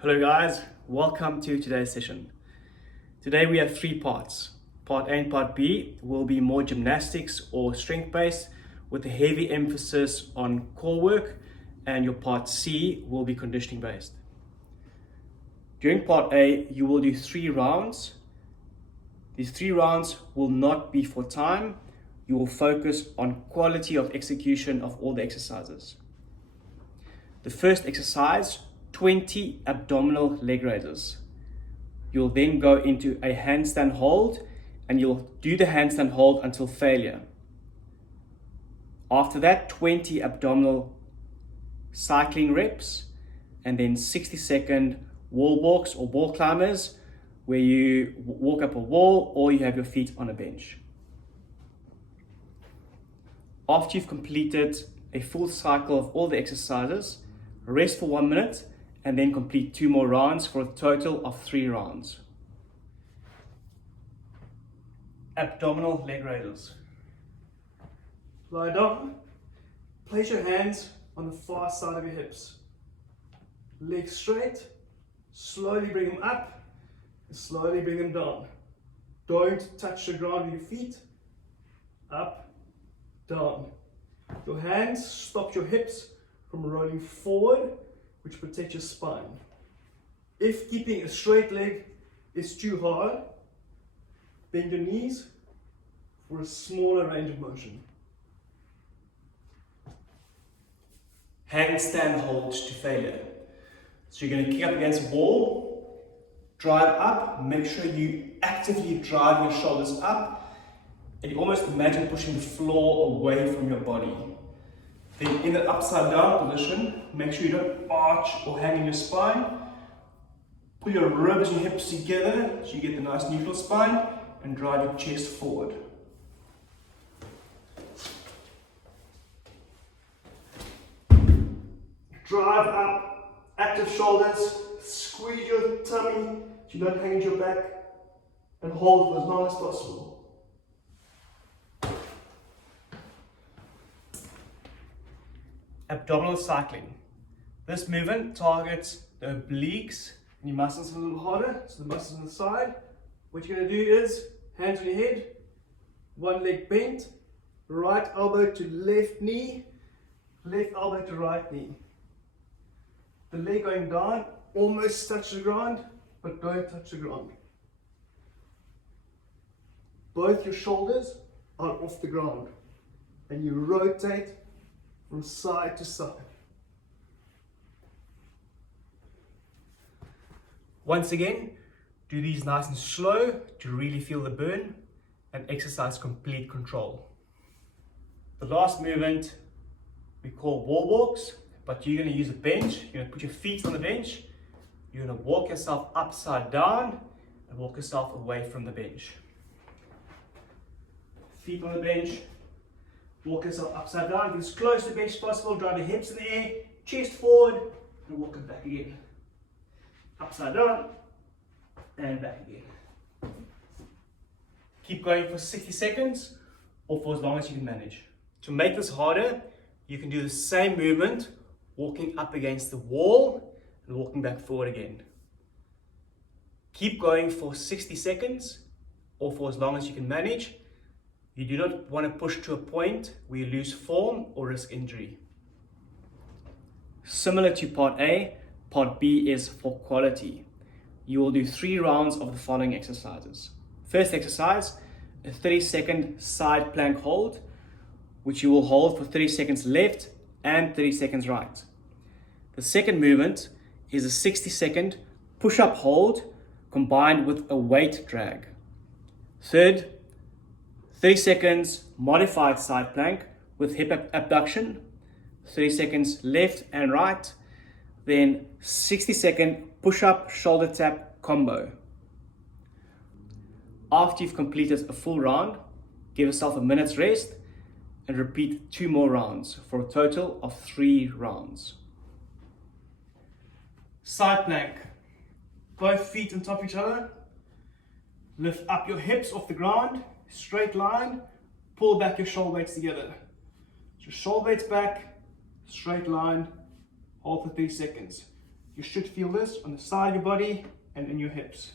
Hello guys, welcome to today's session. Today we have three parts. Part A and Part B will be more gymnastics or strength based with a heavy emphasis on core work, and your Part C will be conditioning based. During Part A you will do 3 rounds. These 3 rounds will not be for time. You will focus on quality of execution of all the exercises. The first exercise, 20 abdominal leg raises. You'll then go into a handstand hold and you'll do the handstand hold until failure. After that, 20 abdominal cycling reps, and then 60-second wall walks or wall climbers where you walk up a wall or you have your feet on a bench. After you've completed a full cycle of all the exercises, rest for 1 minute and then complete 2 more rounds for a total of 3 rounds. Abdominal leg raises. Lie down, place your hands on the far side of your hips. Legs straight, slowly bring them up and slowly bring them down. Don't touch the ground with your feet. Up, down. Your hands stop your hips from rolling forward, which protects your spine. If keeping a straight leg is too hard, bend your knees for a smaller range of motion. Handstand holds to failure. So you're going to kick up against a wall, drive up, make sure you actively drive your shoulders up, and you almost imagine pushing the floor away from your body. Then in the upside down position, make sure you don't arch or hang in your spine. Pull your ribs and hips together so you get the nice neutral spine and drive your chest forward. Drive up, active shoulders, squeeze your tummy so you don't hang your back, and hold for as long as possible. Abdominal cycling. This movement targets the obliques and your muscles a little harder, so the muscles on the side. What you're going to do is hands on your head, one leg bent, right elbow to left knee, left elbow to right knee. The leg going down, almost touch the ground, but don't touch the ground. Both your shoulders are off the ground and you rotate from side to side. Once again, do these nice and slow to really feel the burn and exercise complete control. The last movement we call wall walks, but you're going to use a bench. You're going to put your feet on the bench. You're going to walk yourself upside down and walk yourself away from the bench. Feet on the bench. Walk yourself upside down, get as close to the bench as possible, drive your hips in the air, chest forward, and walk it back again. Upside down, and back again. Keep going for 60 seconds, or for as long as you can manage. To make this harder, you can do the same movement, walking up against the wall, and walking back forward again. Keep going for 60 seconds, or for as long as you can manage. You do not want to push to a point where you lose form or risk injury. Similar to Part A, Part B is for quality. You will do 3 rounds of the following exercises. First exercise, a 30-second side plank hold, which you will hold for 30 seconds left and 30 seconds right. The second movement is a 60-second push-up hold combined with a weight drag. Third, 30 seconds modified sideplank with hip abduction, 30 seconds left and right, then 60-second push-up shoulder tap combo. After you've completed a full round, give yourself a minute's rest and repeat 2 more rounds for a total of 3 rounds. Side plank. Both feet on top of each other. Lift up your hips off the ground. Straight line, pull back your shoulder blades together. So shoulder blades back, straight line, hold for 3 seconds. You should feel this on the side of your body and in your hips.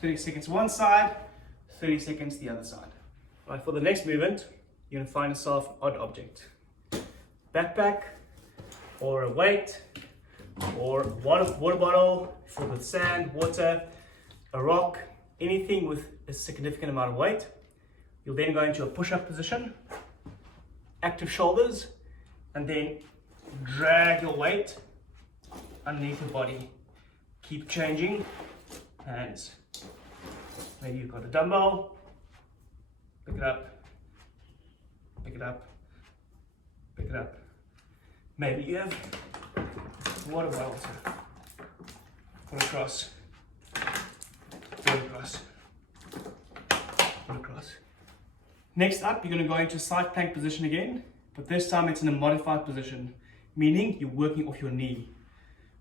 30 seconds one side, 30 seconds the other side. All right, for the next movement, you're going to find yourself an odd object. Backpack, or a weight, or water bottle filled with sand, water, a rock, anything with a significant amount of weight. You'll then go into a push-up position, active shoulders, and then drag your weight underneath your body. Keep changing hands. Maybe you've got a dumbbell, pick it up, pick it up, pick it up. Maybe you have water bottle. Put across, put across, put across. Next up, you're going to go into side plank position again, but this time it's in a modified position, meaning you're working off your knee.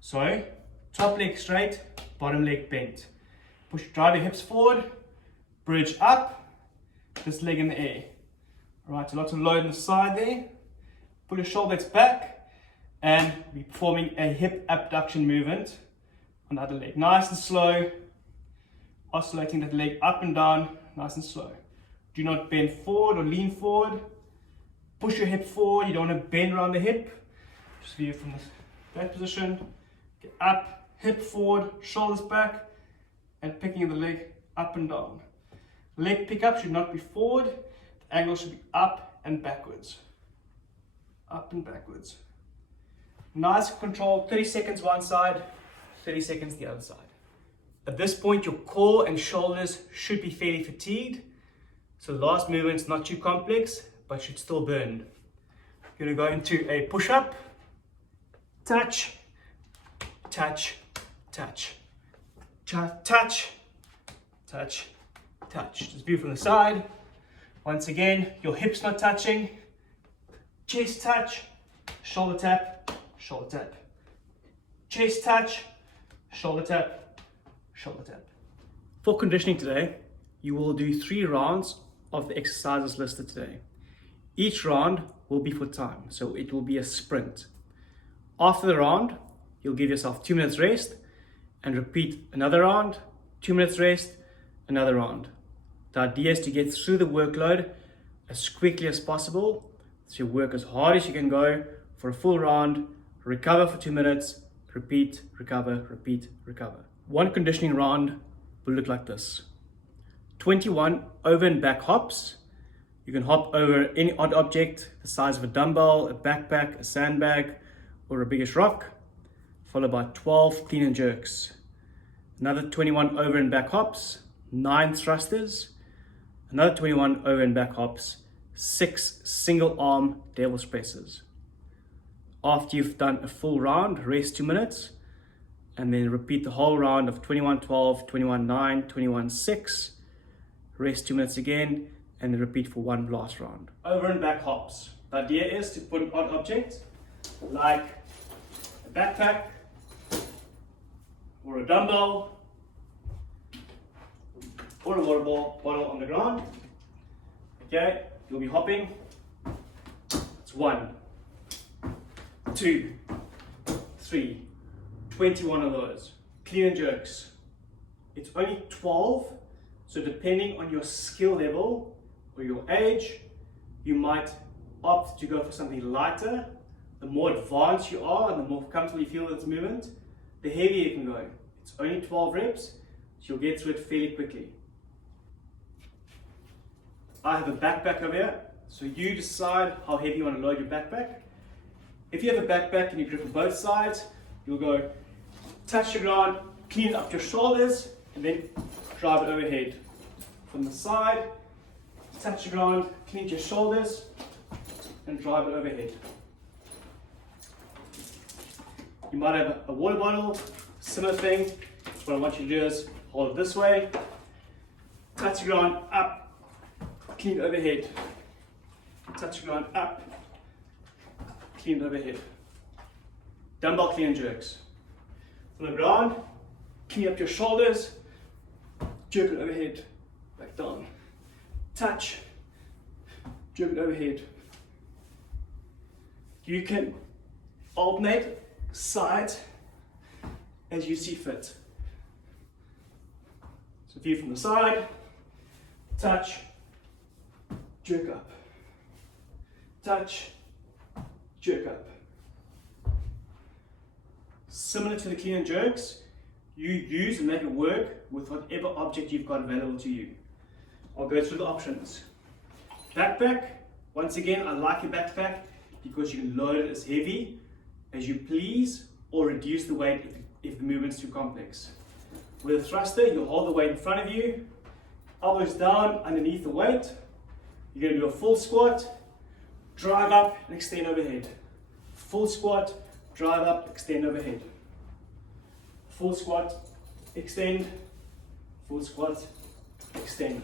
So, top leg straight, bottom leg bent. Drive your hips forward, bridge up, this leg in the air. Alright, so lots of load on the side there. Pull your shoulders back, and we're performing a hip abduction movement on the other leg. Nice and slow, oscillating that leg up and down, nice and slow. Do not bend forward or lean forward. Push your hip forward, you don't want to bend around the hip. Just view from that position. Get up, hip forward, shoulders back, and picking the leg up and down. Leg pickup should not be forward, the angle should be up and backwards. Up and backwards. Nice control, 30 seconds one side, 30 seconds the other side. At this point, your core and shoulders should be fairly fatigued, so the last movement's not too complex, but should still burn. You're going to go into a push-up, touch, touch, touch, touch, touch, touch. Just view from the side. Once again, your hips not touching, chest touch, shoulder tap, shoulder tap, chest touch, shoulder tap, shoulder tap. For conditioning today, you will do 3 rounds of the exercises listed today. Each round will be for time, so it will be a sprint. After the round, you'll give yourself 2 minutes rest and repeat another round, 2 minutes rest, another round. The idea is to get through the workload as quickly as possible, so you work as hard as you can go for a full round, recover for 2 minutes, repeat, recover, repeat, recover. One conditioning round will look like this. 21 over and back hops. You can hop over any odd object the size of a dumbbell, a backpack, a sandbag, or a biggish rock, followed by 12 clean and jerks. Another 21 over and back hops, 9 thrusters, another 21 over and back hops, 6 single arm devil's presses. After you've done a full round, rest 2 minutes, and then repeat the whole round of 21-12, 21-9, 21-6, rest 2 minutes again, and then repeat for one last round. Over and back hops. The idea is to put an odd object like a backpack or a dumbbell or a water bottle on the ground. Okay, you'll be hopping. It's 1, 2, 3, 21 of those. Clean and jerks. It's only 12, so depending on your skill level or your age, you might opt to go for something lighter. The more advanced you are and the more comfortable you feel with this movement, the heavier you can go. It's only 12 reps, so you'll get through it fairly quickly. I have a backpack over here, so you decide how heavy you want to load your backpack. If you have a backpack and you grip on both sides, you'll go touch the ground, clean up your shoulders, and then drive it overhead. From the side, touch the ground, clean your shoulders, and drive it overhead. You might have a water bottle, similar thing. What I want you to do is hold it this way, touch the ground, up, clean overhead. Touch the ground, up, clean overhead. Dumbbell clean and jerks. From the ground, clean up your shoulders, jerk it overhead, back down. Touch, jerk it overhead. You can alternate sides as you see fit. So view from the side, touch, jerk up, touch, jerk up. Similar to the clean and jerks, you use and make it work with whatever object you've got available to you. I'll go through the options. Backpack, once again, I like your backpack because you can load it as heavy as you please or reduce the weight if the movement's too complex. With a thruster, you'll hold the weight in front of you, elbows down underneath the weight. You're going to do a full squat, drive up and extend overhead. Full squat, drive up, extend overhead. Full squat, extend, full squat, extend.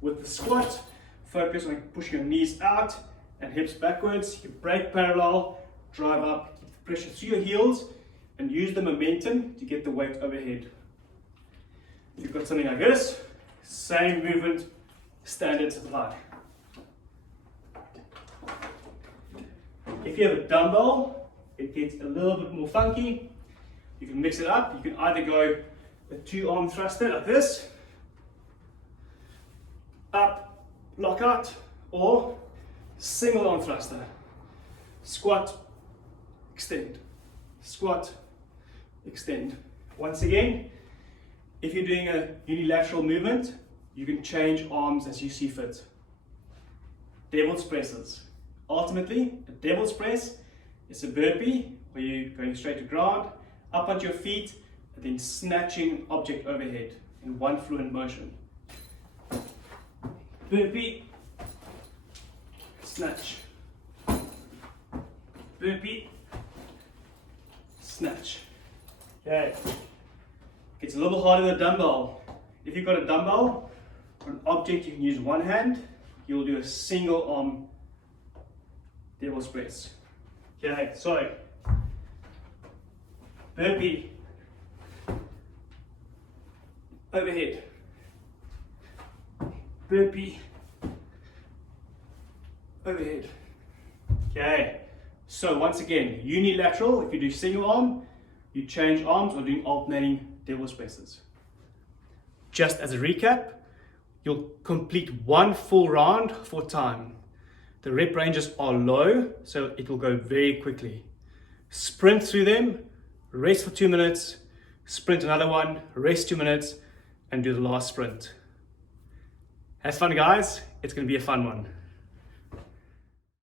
With the squat, focus on pushing your knees out and hips backwards. You break parallel, drive up, keep the pressure through your heels and use the momentum to get the weight overhead. If you've got something like this, same movement, standards apply. If you have a dumbbell, it gets a little bit more funky. You can mix it up. You can either go a 2-arm thruster like this, up, lock out, or single arm thruster. Squat, extend, squat, extend. Once again, if you're doing a unilateral movement, you can change arms as you see fit. Devil's presses. Ultimately, a devil's press is a burpee where you're going straight to ground, up onto your feet, and then snatching object overhead in one fluid motion. Burpee, snatch, burpee, snatch. Okay. It's a little harder than a dumbbell. If you've got a dumbbell or an object you can use one hand, you'll do a single arm devil's press. Okay, so burpee, overhead, burpee, overhead. Okay, so once again, unilateral, if you do single arm, you change arms or doing alternating devil's presses. Just as a recap, you'll complete one full round for time. The rep ranges are low, so it will go very quickly. Sprint through them, rest for 2 minutes, sprint another one, rest 2 minutes, and do the last sprint. Have fun, guys. It's going to be a fun one.